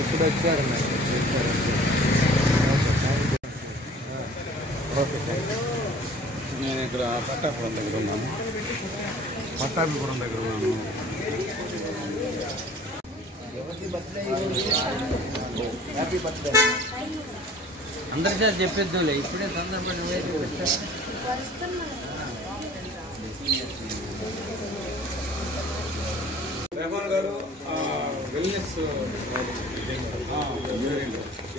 ఇప్పుడు వచ్చారు నేను ఇక్కడ పట్టాపురం దగ్గర ఉన్నాను. అందరి చేత చెప్పేద్దులే, ఇప్పుడే తొందరపడి రెహమాన్ గారు వెల్నెస్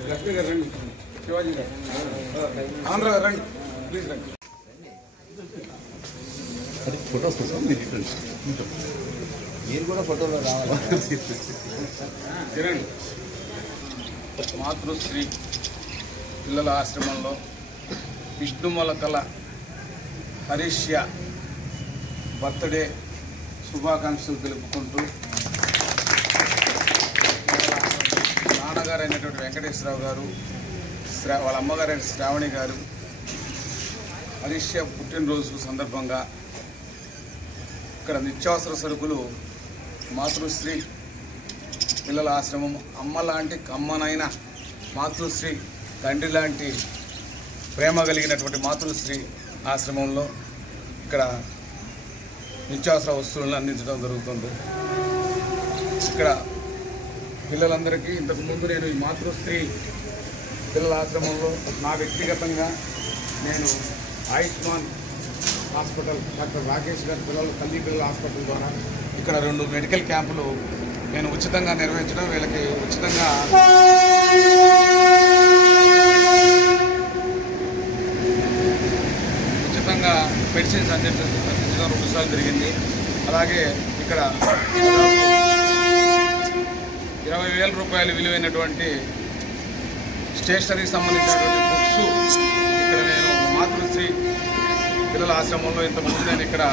లక్ష్మీ గారు రండి, శివాజీ గారు, ఆంధ్ర గారు రండి, ప్లీజ్ రండి. ఫొటోస్ కోసం మీరు కూడా ఫోటోలో రావాలి. కిరణ్ మాతృశ్రీ పిల్లల ఆశ్రమంలో విష్ణుమొలకల హరీష్య బర్త్డే శుభాకాంక్షలు తెలుపుకుంటూ నాన్నగారు అయినటువంటి వెంకటేశ్వరరావు గారు, వాళ్ళ అమ్మగారైన శ్రావణి గారు హరీష్య పుట్టినరోజు సందర్భంగా ఇక్కడ నిత్యావసర సరుకులు మాతృశ్రీ పిల్లల ఆశ్రమం అమ్మ లాంటి కమ్మనైన మాతృశ్రీ తండ్రి లాంటి ప్రేమ కలిగినటువంటి మాతృశ్రీ ఆశ్రమంలో ఇక్కడ నిత్యావసర వస్తువులను అందించడం జరుగుతుంది. ఇక్కడ పిల్లలందరికీ ఇంతకుముందు నేను ఈ మాతృశ్రీ పిల్లల ఆశ్రమంలో నా వ్యక్తిగతంగా నేను ఆయుష్మాన్ హాస్పిటల్ డాక్టర్ రాకేష్ గారి తల్లి పిల్లల హాస్పిటల్ ద్వారా ఇక్కడ 2 మెడికల్ క్యాంపులు నేను ఉచితంగా నిర్వహించడం, వీళ్ళకి ఉచితంగా మెడిసిన్స్ అందించడం 2 సార్లు జరిగింది. అలాగే ఇక్కడ 20,000 రూపాయలు విలువైనటువంటి స్టేషనరీకి సంబంధించినటువంటి బుక్స్ ఇక్కడ నేను మాతృశ్రీ పిల్లల ఆశ్రమంలో ఇంతకుముందు నేను ఇక్కడ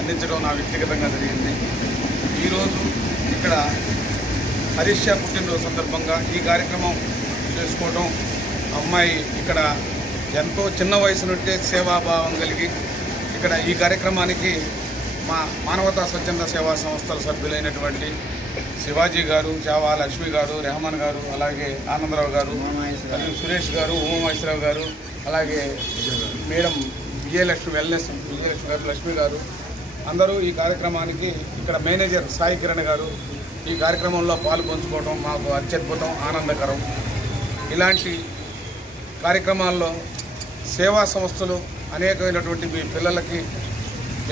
అందించడం నా వ్యక్తిగతంగా జరిగింది. ఈరోజు ఇక్కడ హరీష్య పుట్టినరోజు సందర్భంగా ఈ కార్యక్రమం చేసుకోవడం, అమ్మాయి ఇక్కడ ఎంతో చిన్న వయసు నుండే సేవాభావం కలిగి ఇక్కడ ఈ కార్యక్రమానికి మా మానవతా స్వచ్ఛంద సేవా సంస్థల సభ్యులైనటువంటి శివాజీ గారు, చావా లక్ష్మి గారు, రెహమాన్ గారు, అలాగే ఆనందరావు గారు, సురేష్ గారు, ఉమామహేశ్వరరావు గారు, అలాగే మేడం విజయలక్ష్మి వెల్నెస్ విజయలక్ష్మి గారు, లక్ష్మి గారు అందరూ ఈ కార్యక్రమానికి ఇక్కడ మేనేజర్ సాయి కిరణ్ గారు ఈ కార్యక్రమంలో పాలు పంచుకోవడం మాకు అత్యద్భుతం, ఆనందకరం. ఇలాంటి కార్యక్రమాల్లో సేవా సంస్థలు అనేకమైనటువంటి మీ పిల్లలకి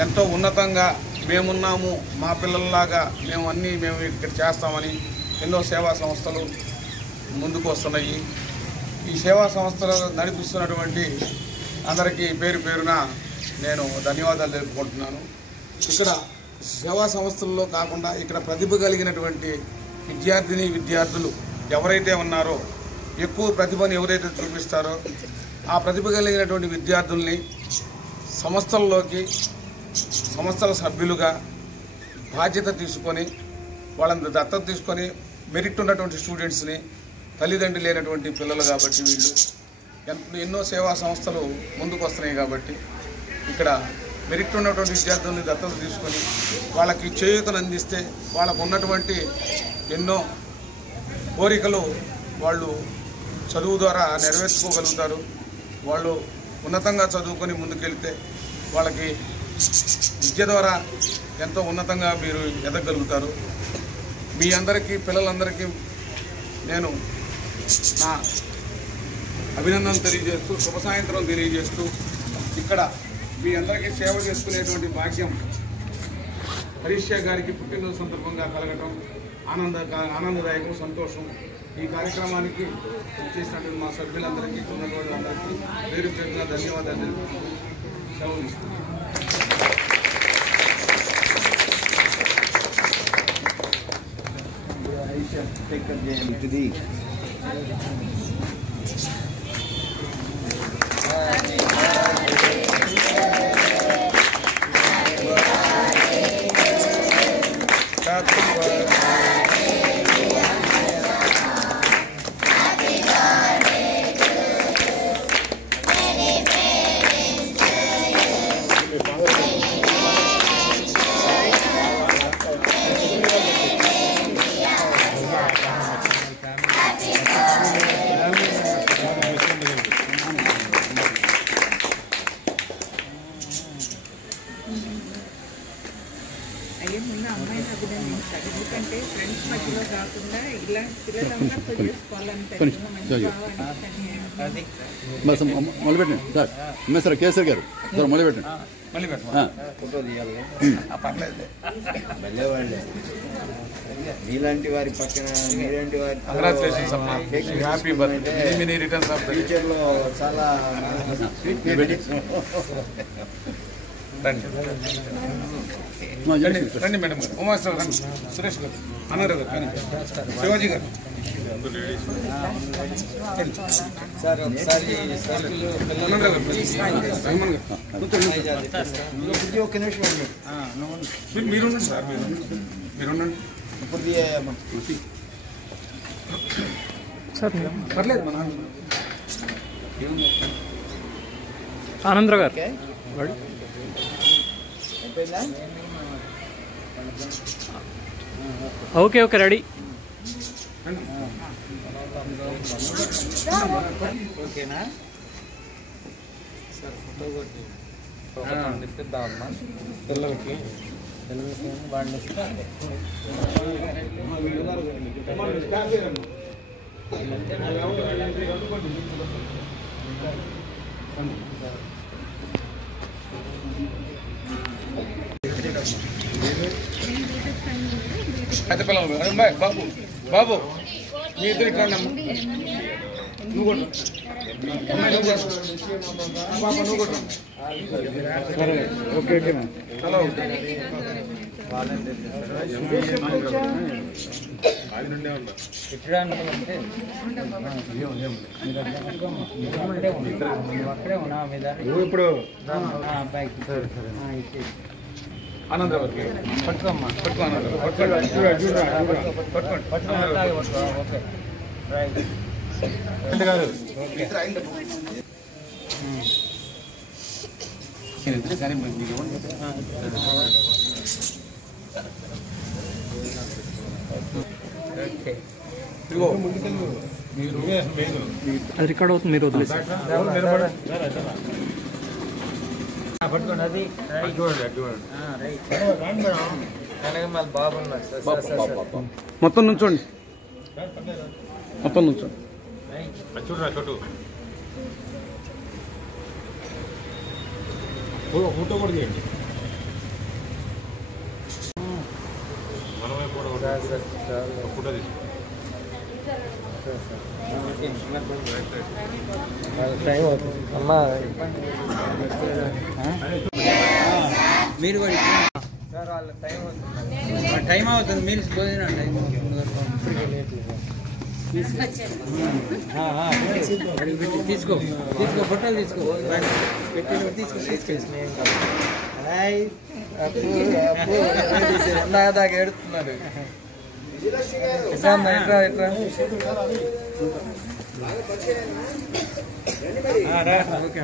ఎంతో ఉన్నతంగా మేమున్నాము, మా పిల్లల్లాగా మేము ఇక్కడ చేస్తామని ఎన్నో సేవా సంస్థలు ముందుకు వస్తున్నాయి. ఈ సేవా సంస్థలు నడిపిస్తున్నటువంటి అందరికీ పేరు పేరున నేను ధన్యవాదాలు తెలుపుకుంటున్నాను. ఇక్కడ సేవా సంస్థల్లో కాకుండా ఇక్కడ ప్రతిభ కలిగినటువంటి విద్యార్థులు ఎవరైతే ఉన్నారో, ఎక్కువ ప్రతిభను ఎవరైతే చూపిస్తారో ఆ ప్రతిభ కలిగినటువంటి విద్యార్థుల్ని సంస్థల సభ్యులుగా బాధ్యత తీసుకొని వాళ్ళని దత్తత తీసుకొని మెరిట్ ఉన్నటువంటి స్టూడెంట్స్ని తల్లిదండ్రులు లేనటువంటి పిల్లలు కాబట్టి వీళ్ళు ఎన్నో సేవా సంస్థలు ముందుకు వస్తున్నాయి. కాబట్టి ఇక్కడ మెరిట్ ఉన్నటువంటి విద్యార్థుల్ని దత్తత తీసుకొని వాళ్ళకి చేయూతను అందిస్తే వాళ్ళకు ఉన్నటువంటి ఎన్నో కోరికలు వాళ్ళు చదువు ద్వారా నెరవేర్చుకోగలుగుతారు. వాళ్ళు ఉన్నతంగా చదువుకొని ముందుకెళ్తే వాళ్ళకి విద్య ద్వారా ఎంతో ఉన్నతంగా మీరు ఎదగలుగుతారు. మీ అందరికీ పిల్లలందరికీ నేను నా అభినందనలు తెలియజేస్తూ, శుభ సాయంత్రం తెలియజేస్తూ, ఇక్కడ మీ అందరికీ సేవ చేసుకునేటువంటి భాగ్యం హరీష్య గారికి పుట్టినరోజు సందర్భంగా కలగటం ఆనందదాయకం, సంతోషం. ఈ కార్యక్రమానికి చేసినటువంటి మా సభ్యులందరికీ, ఉన్నవాళ్ళందరికీ పేరు పేరున ధన్యవాదాలు తెలుపుకుంటూ సెలవు తీసుకుంటున్నాను. ఫ్రెండ్స్ మధ్యలో కాకుండా ఇలా పిల్లలందరితో చేసుకోవాలని మొదలుపెట్టండి సార్ సార్ కేసరి గారు సార్ మొదలుపెట్టండి మళ్ళీ పెట్టండి. ఫోటో తీయాలి వెళ్ళేవాళ్ళే మీలాంటి వారి పక్కన మీలాంటి వారి కంగ్రాచులేషన్స్ అమ్మా, happy birthday, many returns of the day. ఫ్యూచర్లో చాలా రండి రండి మేడం గారు, ఉమాశ్వర్ రండి, సురేష్ గారు, అన్నారు గారు, కానీ శివాజీ గారు. సార్ ఒకసారి సర్కిల్ అన్నారు గారు, రహమాన్ గారు, ఒక్క నిమిషం అండి మీరుండండి సార్, మీరుండండి. ఇప్పుడు సార్ పర్లేదు మన ఆనందరావు గారు అయిపోయిందా ఓకే ఓకే రెడీ ఓకేనా సార్ ఫోటో కొట్టి ఇప్పిద్దామమ్మా పిల్లలకి వాడిని ఇస్తాను. పెద్ద పిల్లలు అమ్మాయి, బాబు బాబు మీ ఇద్దరు ఇక్కడ నువ్వు కొట్టు, అమ్మాయి నువ్వు కొట్టు, పాప నువ్వు కొట్టు. ఓకే ఓకే హలో ఇక్కడ అనుకుంటే అక్కడే ఉన్నా మీద ఇప్పుడు అబ్బాయికి ఆనందరావు పట్టుకోమ్మా పట్టుకో, ఆనందరావు పట్టుకోండి, పట్టుకోండి. ఓకే రైట్ ఓకే కానీ మీకు ఇవ్వండి. ఇదిగో మీరు అది రికార్డ్ అవుతుంది మీరు వదిలేసి పట్టుకోండి అది అలాగే మళ్ళీ బాగున్నారు సార్ మొత్తం నుంచోండి, మొత్తం నుంచోండి. ఫోటో కూడా చేయండి ఫోటో తీసుకోండి టైం అవుతుంది అమ్మా మీరు కూడా సార్ వాళ్ళ టైం అవుతుంది టైం అవుతుంది మీరు భోజనం టైం తీసుకో తీసుకో ఫోటోలు తీసుకో దాకా ఎడుతున్నారు ఓకే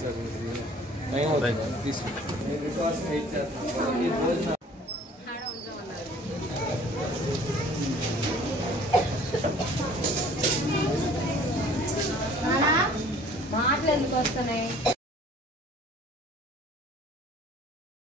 సార్ టైం అవుతుంది తీసుకో